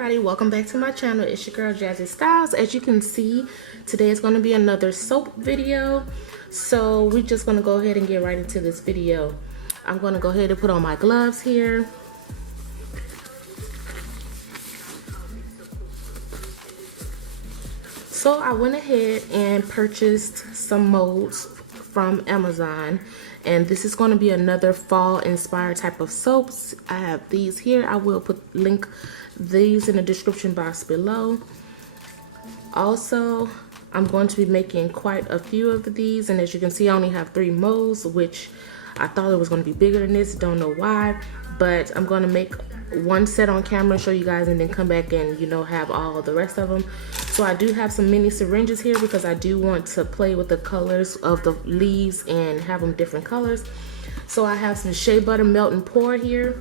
everybody, welcome back to my channel. It's your girl Jazzy Styles. As you can see, today is going to be another soap video, so we're just going to go ahead and get right into this video. I'm going to go ahead and put on my gloves here. So I went ahead and purchased some molds from Amazon, and this is going to be another fall inspired type of soaps. I have these here. I will link these in the description box below. Also, I'm going to be making quite a few of these, and as you can see, I only have 3 molds, which I thought it was going to be bigger than this. Don't know why, but I'm going to make one set on camera, show you guys, and then come back and have all the rest of them. So I do have some mini syringes here because I do want to play with the colors of the leaves and have them different colors. So I have some shea butter melt and pour here.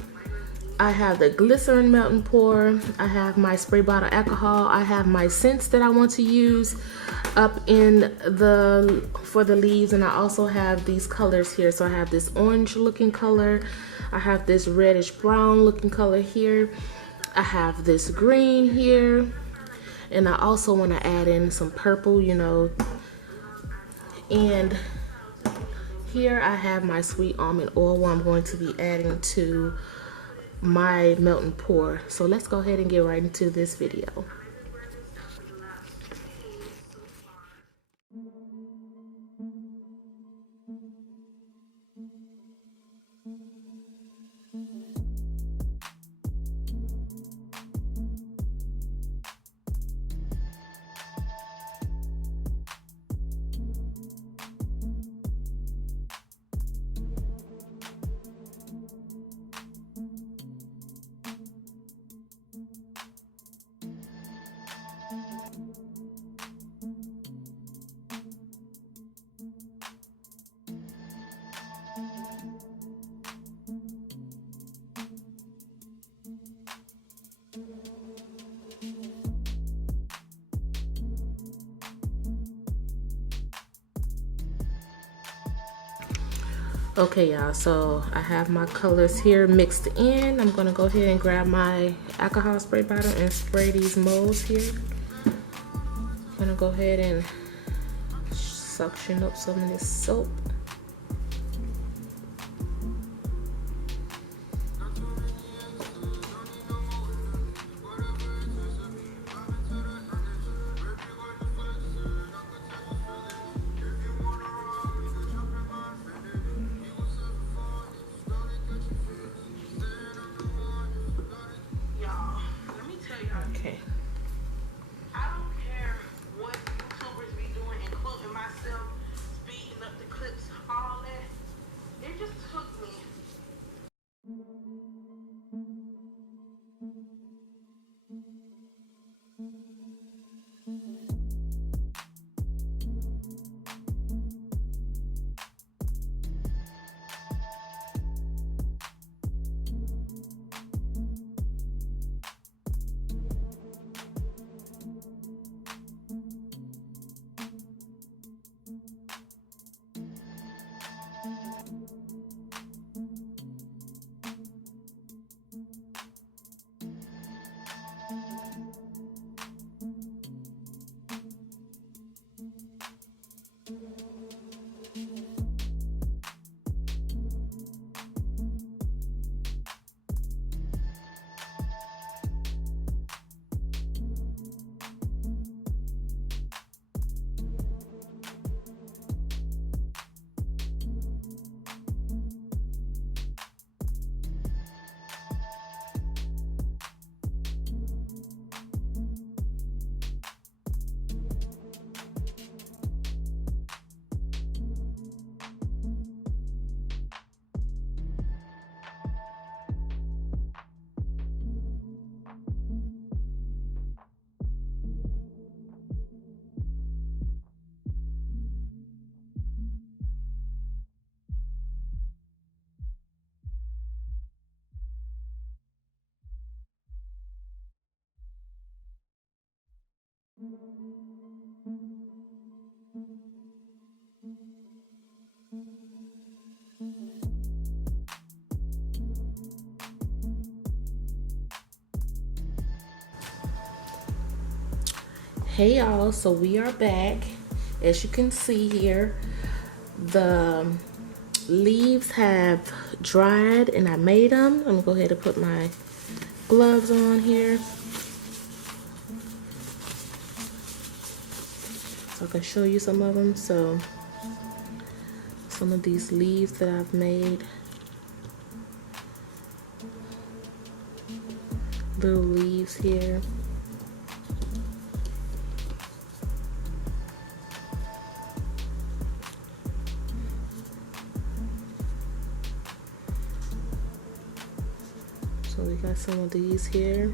I have the glycerin melt and pour. I have my spray bottle alcohol. I have my scents that I want to use up in for the leaves, and I also have these colors here. So I have this orange looking color. I have this reddish brown looking color here. I have this green here. And I also want to add in some purple, And here I have my sweet almond oil I'm going to be adding to my melt and pour. So let's go ahead and get right into this video. Okay, y'all, so I have my colors here mixed in. I'm gonna go ahead and grab my alcohol spray bottle and spray these molds here. I'm gonna go ahead and suction up some of this soap. Okay. I don't care what YouTubers be doing, including myself, speeding up the clips Hey y'all, so we are back. As you can see here, the leaves have dried and I made them. I'm gonna go ahead and put my gloves on here so I can show you some of them. So some of these leaves that I've made, little leaves here. So we got some of these here.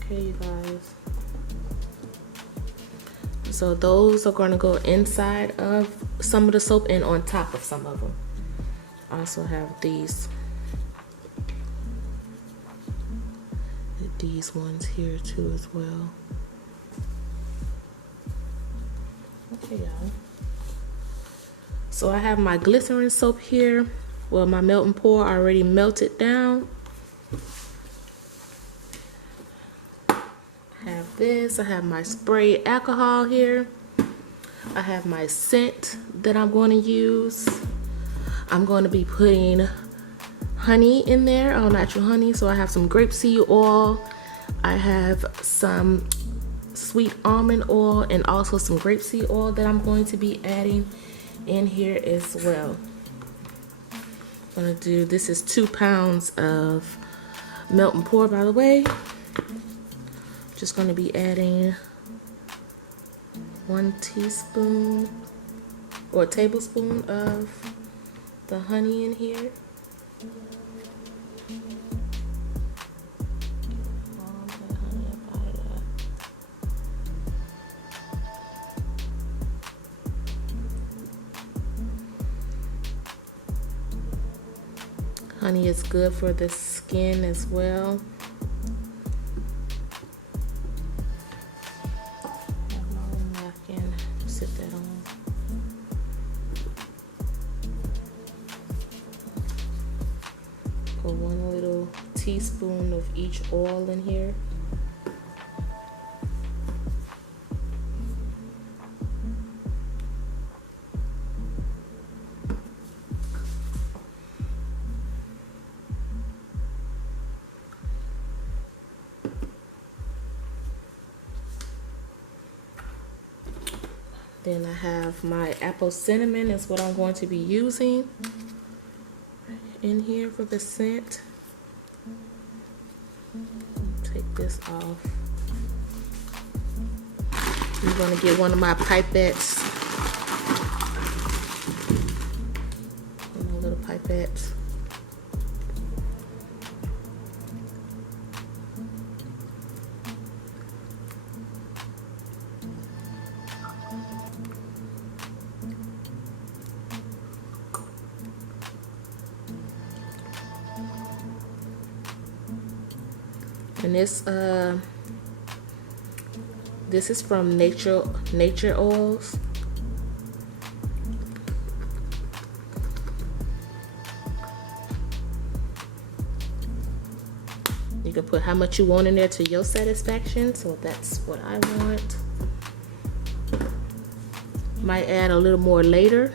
Okay, you guys. So those are going to go inside of some of the soap and on top of some of them. I also have these ones here too as well. Okay, y'all. So I have my glycerin soap here. Well, my melt and pour already melted down. I have this. I have my spray alcohol here. I have my scent that I'm going to use. I'm going to be putting honey in there, all natural honey. So I have some grapeseed oil. I have some sweet almond oil and also some grapeseed oil that I'm going to be adding in here as well. I'm gonna do, this is 2 pounds of melt and pour, by the way. Just gonna be adding 1 teaspoon or a tablespoon of the honey in here. Honey is good for the skin as well. Have my little napkin, sit that on. Put 1 little teaspoon of each oil in here. Then I have my apple cinnamon is what I'm going to be using in here for the scent. Take this off. I'm going to get one of my pipettes. One of my little pipettes. And this is from Nature Oils. You can put how much you want in there to your satisfaction. So that's what I want. Might add a little more later.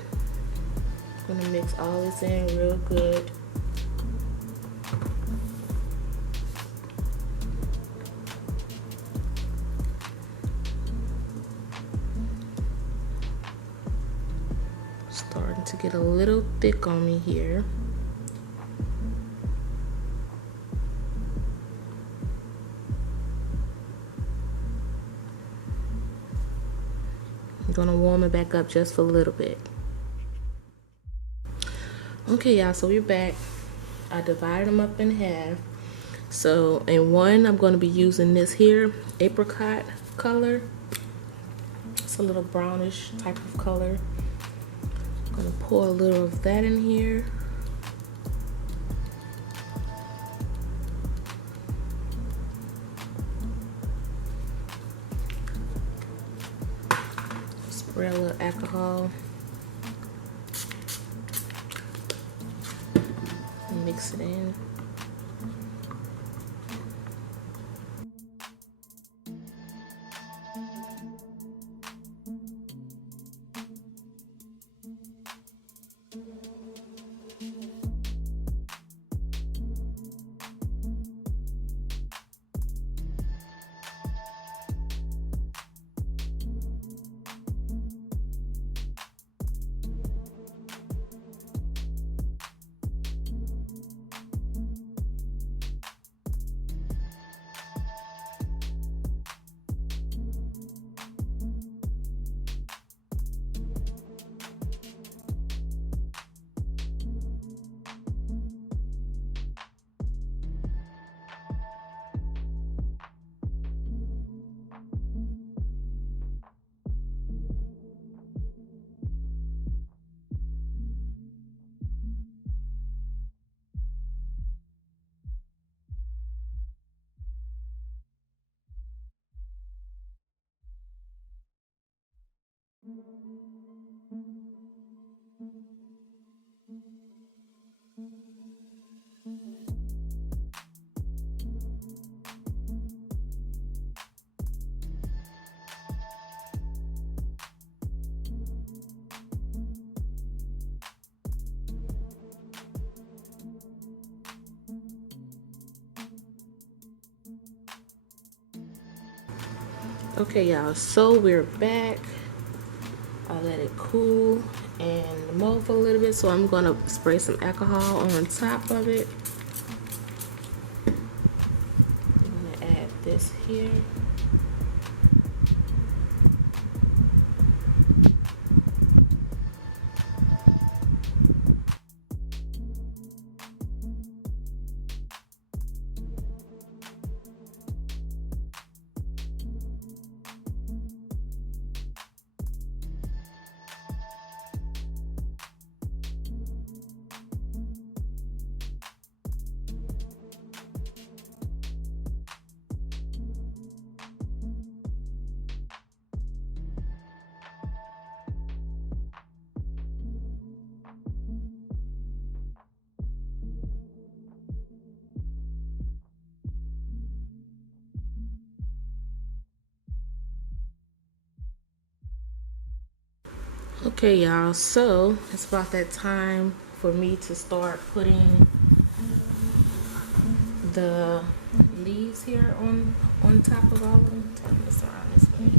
I'm gonna mix all this in real good. Starting to get a little thick on me here. I'm gonna warm it back up just for a little bit. Okay, y'all, so we're back. I divided them up in half. So in one, I'm going to be using this here, apricot color. It's a little brownish type of color. I'm going to pour a little of that in here. Spray a little alcohol. mix it in. Okay, y'all, so we're back. I let it cool and mold for a little bit, so I'm gonna spray some alcohol on top of it. I'm gonna add this here. Okay, y'all, so it's about that time for me to start putting the leaves here on top of all of them. Turn this around this way.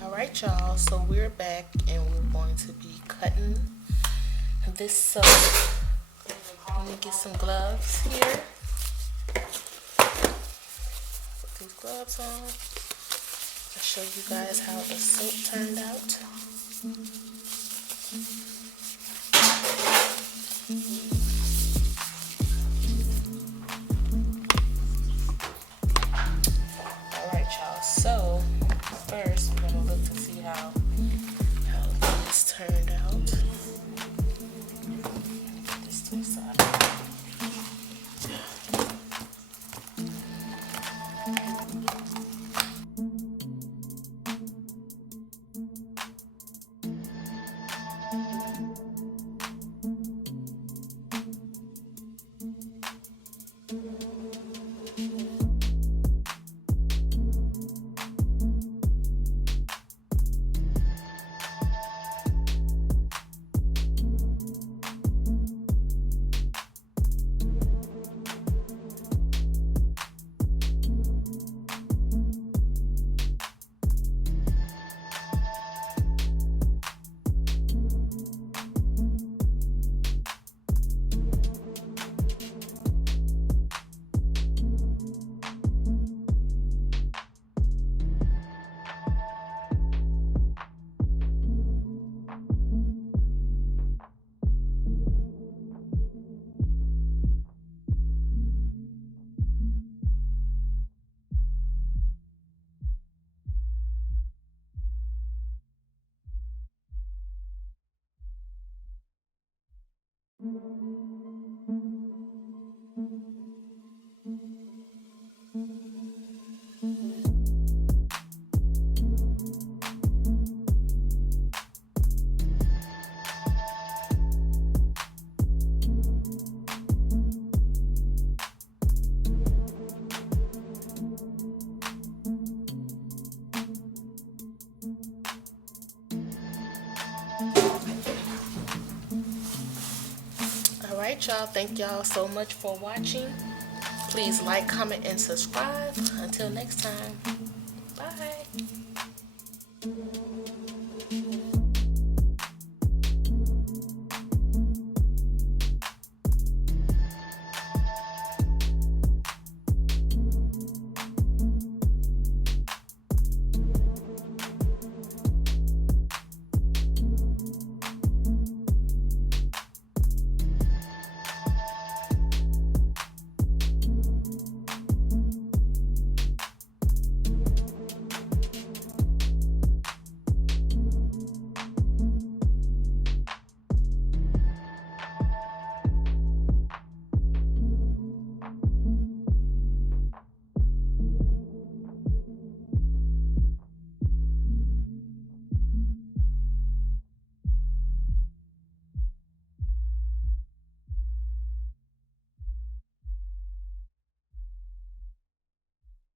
Alright, y'all, so we're back and we're going to be cutting this up. Let me get some gloves here. Put these gloves on. I'll show you guys how the soap turned out. Alright, y'all, so first we're gonna look to see how this turned out. Get this to the side. right, y'all. Thank y'all so much for watching. Please like, comment, and subscribe. Until next time. Bye.